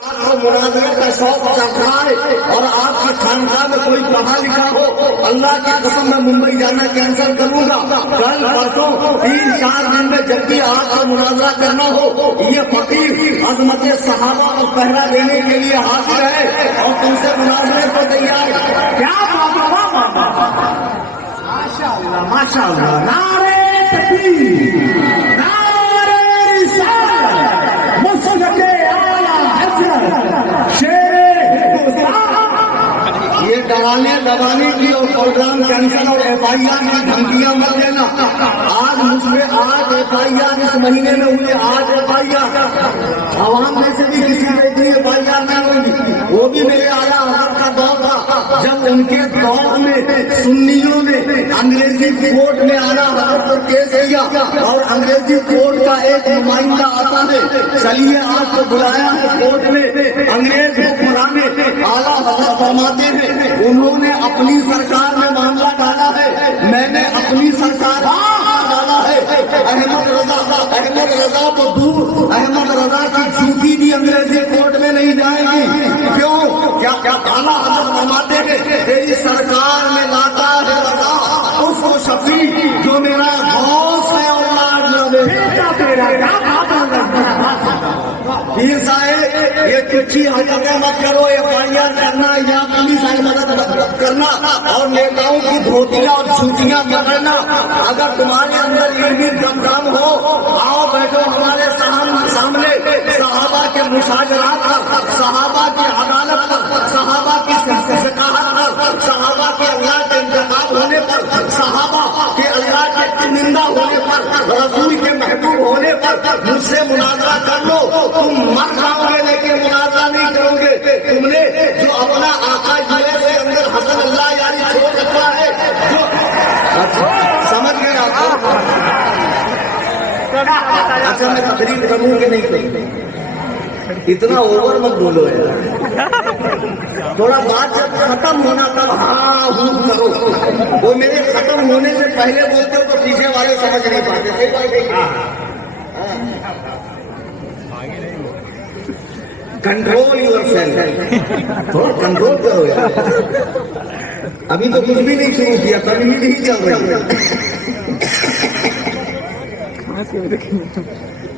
مناظرے کا شوق چڑھا ہے اور آپ کی خاندان میں کوئی پڑھا لکھا ہو، اللہ کی قسم میں ممبئی جانا کینسل کروں گا۔ کل پرسوں 3-4 دن میں جب بھی آپ کا مناظرہ کرنا ہو، یہ فقیر عظمت صحابہ اور پہرا دینے کے لیے حاضر ہے اور تم سے مناظرے کو تیار ہے۔ کیا ماشاء اللہ ماشاء اللہ، نعرے تکبیر، نعرے رسالت، مسجد یہ ڈرانے دبانے کی اور پروگرام کینسل اور FIR کی دھمکیاں مت دینا۔ آج مجھ میں آج FIR اس مہینے میں ہوئے، آج FIR عوام میں سے بھی کسی پہ بھی FIR نہیں ہوگی۔ وہ بھی میرے اعلیٰ حضرت کا دور تھا جب ان کے دور میں سنیوں نے انگریزی کورٹ میں اعلیٰ حضرت پر کیس کیا اور انگریزی کورٹ کا ایک نمائندہ آتا ہے، چلیے آپ کو بلایا ہے کورٹ میں، انگریز حکمران اعلیٰ حضرت فرماتے ہیں انہوں نے اپنی سرکار میں معاملہ ڈالا ہے، میں نے اپنی سرکار ڈالا ہے۔ احمد رضا تو دور، احمد رضا کی جھوٹی بھی انگریزی کورٹ میں نہیں جائے گی۔ کیوں؟ کیا اعلیٰ حضرت فرماتے ہیں تیری سرکار میں لاتا ہے رضا اس کو شفیع جو میرا غوث ہے اور لاڈ لے۔ پیر صاحب یہ کچھی حرکتیں مت کرو، FIR کرنا یا پولیس کی مدد کرنا اور نیتاؤں کی دھوتیاں اور چھٹیاں پکڑنا۔ اگر تمہارے اندر علمی دمدم ہو، آؤ بیٹھو ہمارے سامنے صحابہ کے مشاجرات پر، صحابہ کی عدالت پر، صحابہ کی شکایت پر، صحابہ کے اللہ کے انتخاب ہونے پر، صحابہ کے اللہ کے چنندہ ہونے پر، رسول کے محبوب ہونے پر مجھ سے مناظرہ کر لو۔ تم مر جاؤ گے لیکن مناظرہ نہیں کرو گے۔ تم نے جو اپنا آقا جلے کے اندر حسن اللہ یاری چھوڑ رکھا ہے، جو سمجھ گئے آپ؟ اچھا میں تقریر کروں کہ نہیں کروں؟ اتنا اوور مت بولو یار، تھوڑا بات جب ختم ہونا تب ہاں ہوں کرو۔ وہ میرے ختم ہونے سے پہلے بولتے ہو تو پیچھے والے سمجھ نہیں پاتے۔ کنٹرول یور سیلف، تھوڑا کنٹرول کرو یار۔ ابھی تو کچھ بھی نہیں شروع کیا، کبھی نہیں چل رہی۔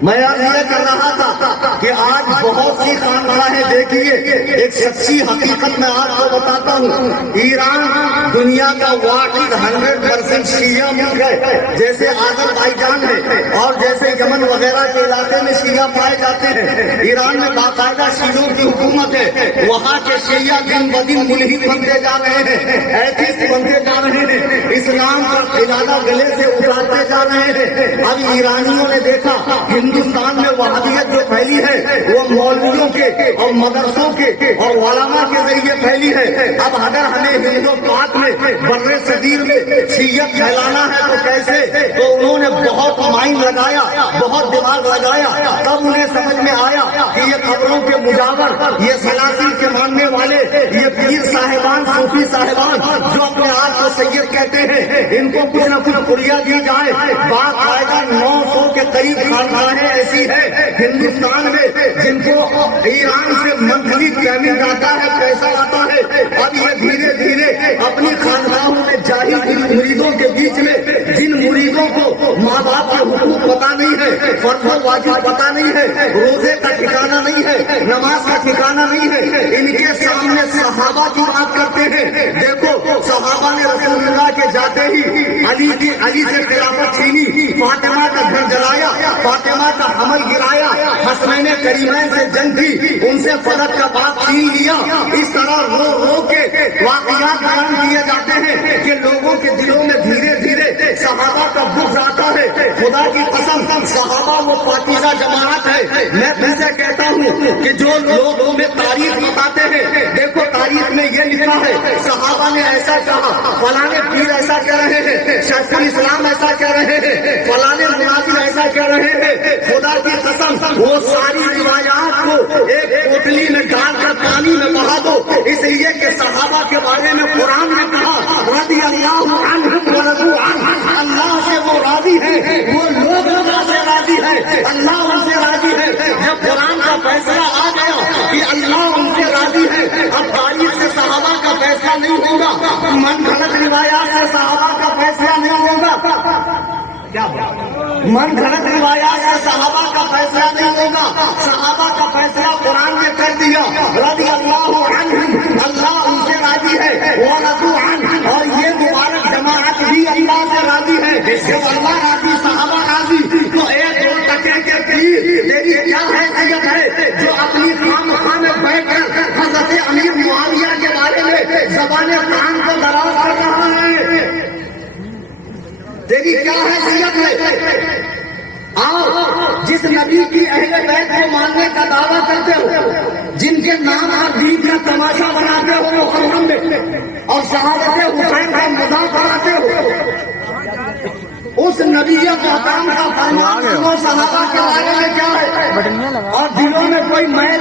میں آج یہ کر رہا تھا کہ آج بہت سی خانقاہیں دیکھیے، ایک سچی حقیقت میں آپ کو بتاتا ہوں۔ ایران دنیا کا واحد 100% شیعہ ملک ہے، جیسے آذربائیجان ہے اور جیسے یمن وغیرہ کے علاقے میں شیعہ پائے جاتے ہیں۔ ایران میں باقاعدہ شیعوں کی حکومت ہے، وہاں کے شیعہ دن بدن ملحد بنتے جا رہے ہیں، ایتھیسٹ بنتے جا رہے ہیں، اسلام کا خزانہ گلے سے اتارتے جا رہے ہیں۔ اب ایرانیوں نے دیکھا ہندوستان میں وہابیت جو پھیلی ہے وہ مولویوں کے اور مدرسوں کے اور علماء کے ذریعے پھیلی ہے۔ اب اگر ہمیں ہندو پاک میں بر صغیر میں شیعت پھیلانا ہے تو کیسے؟ تو انہوں نے بہت مائنڈ لگایا، بہت دماغ لگایا، تب انہیں سمجھ میں آیا کہ یہ قبروں کے مجاور، یہ سلاسل کے ماننے والے، یہ پیر صاحبان، صوفی صاحبان جو اپنے آپ کو سید کہتے ہیں، ان کو کچھ نہ کچھ پڑیا دی جائے۔ بات آئے گا 900 کے قریب خانقاہیں ایسی ہے ہندوستان میں جن کو ایران سے منتھلی پیمنٹ آتا ہے، پیسہ آتا ہے۔ اب یہ دھیرے دھیرے اپنی خانقاہوں میں جاہل مریدوں کے بیچ میں، جن مریدوں کو ماں باپ کا حقوق پتا نہیں ہے، فرض و واجب پتا نہیں ہے، روزے کا ٹھکانہ نہیں ہے، نماز کا ٹھکانہ نہیں ہے، ان کے سامنے صحابہ کی بات کرتے ہیں۔ دیکھو صحابہ نے رسول اللہ کے جاتے ہی علی سے خلافت چھینی، فاطمہ کا گھر جلایا، فاطمہ کا حمل گرایا، حسنین کریمین سے جنگ کی، ان سے فرق کا بات چھین لیا۔ اس طرح رو رو کے واقعات بیان کیے جاتے ہیں کہ لوگوں کے دلوں میں دھیرے دھیرے صحابہ کا بغض آتا ہے۔ خدا کی قسم صحابہ وہ پاکیزہ جماعت ہے۔ میں پھر سے کہتا ہوں کہ جو لوگ ہمیں تاریخ بتاتے ہیں، دیکھو تاریخ میں یہ لکھا ہے صحابہ نے ایسا کہا، فلاں پیر ایسا کہہ رہے ہیں، شیخ الاسلام ایسا کہہ رہے ہیں، فلاں مناظر ایسا کہہ رہے ہیں۔ خدا کی قسم وہ ساری روایات کو ایک پوٹلی میں ڈال کر پانی میں بہا دو، اس لیے کہ صحابہ کے بارے میں قرآن نے کہا رضی اللہ عنہم ورضوا عنہ، اللہ سے وہ راضی ہے، وہ لوگ اللہ سے راضی ہے، اللہ ان سے راضی ہے۔ جب قرآن کا فیصلہ آ گیا کہ اللہ ان سے راضی ہے. اب تاریخ سے صحابہ کا فیصلہ نہیں ہوگا, من گھڑت روایات سے صحابہ کا فیصلہ نہیں ہوگا. کیا من گھڑت روایات سے صحابہ کا فیصلہ نہیں ہوگا. صحابہ کا فیصلہ قرآن نے کر دیا. رضی اللہ عنہم, اللہ ان سے راضی ہے. ورضوا عنہ, اور یہ مبارک جماعت بھی اللہ سے راضی ہے. جب اللہ راضی صحابہ راضی, تو ایک دو ٹکے کے پیر تیری کیا حیثیت ہے جو اپنی خام میں بیٹھ کر حضرت امیر معاویہ کے بارے میں زبان قرآن کو دراز کر رہا ہے؟ تیری کیا حیثیت ہے؟ آؤ, جس نبی کی اہل بیت کو ماننے کا دعویٰ کرتے ہو, جن کے نام اور دین کا تماشا بناتے ہو محرم میں, اور صحابت حسین کا مذاق بناتے ہو, اس نبی محترم کا فرمان صحابہ کے بارے میں کیا ہے؟ اور دلوں میں کوئی میل